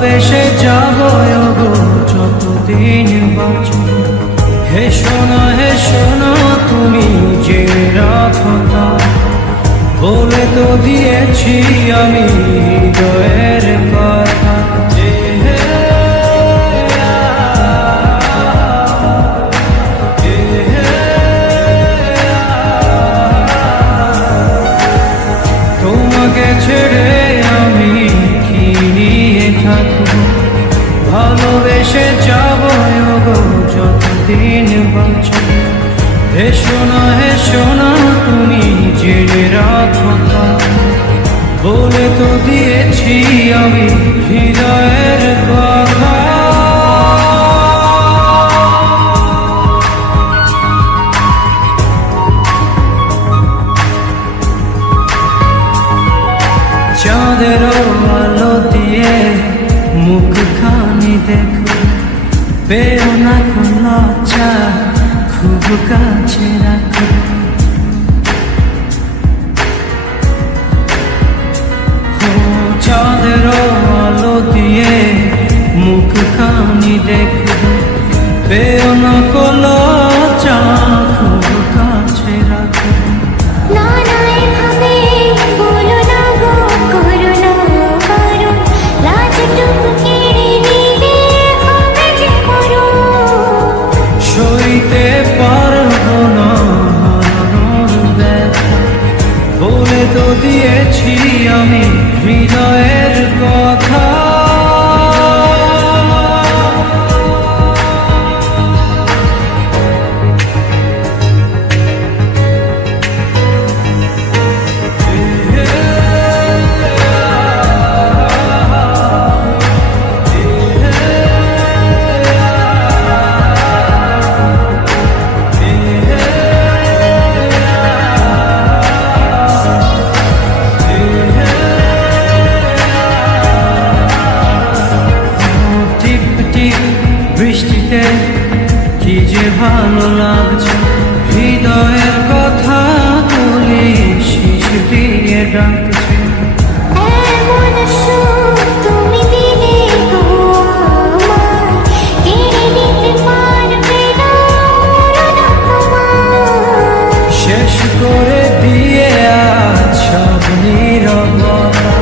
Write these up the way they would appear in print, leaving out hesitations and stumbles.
ভালোবেসে যাব গো যতদিন বাঁচব। হেসো না তুমি যে রাখো তা, বলে তো দিয়েছি আমি হৃদয়ের কথা। তোমাকে ছেড়ে আমি কি নিয়ে থাকব, ভালোবেসে যাব গো যতদিন বাঁচব। হেসো না তুমি জেনে রাখো তা, বলে তো দিয়েছি আমি হৃদয়ের কথা। চাঁদের আলো দিয়ে মুখখানি দেখো, পেও না কোন লজ্জা, খুব কাছে রাখো। চাঁদের আলো দিয়ে মুখখানি দেখো, পেও না কোন লজ্জা, খুব কাছে রাখো। সইতে পারবো না হারানোর ব্যথা, বলে তো দিয়েছি আমি হৃদয়ের কথা। বৃষ্টিতে কি যে ভালো লাগছে, হৃদয়ের কথা বলে শিশ দিয়ে ডাকছে। শেষ করে দিয়ে আজ সব নীরবতা,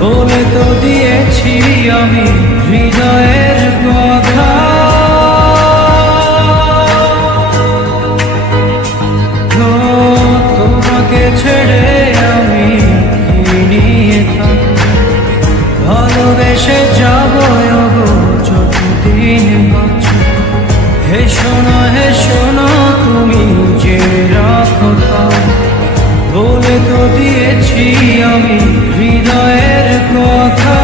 বলে তো দিয়েছি আমি হৃদয়ের কথা। তোমাকে ছেড়ে আমি কি নিয়ে থাকব, ভালোবেসে যাব গো যতদিন বাঁচব। হেসো না তুমি যে রাখো তা, বলে তো দিয়েছি আমি হৃদয়ের কথা।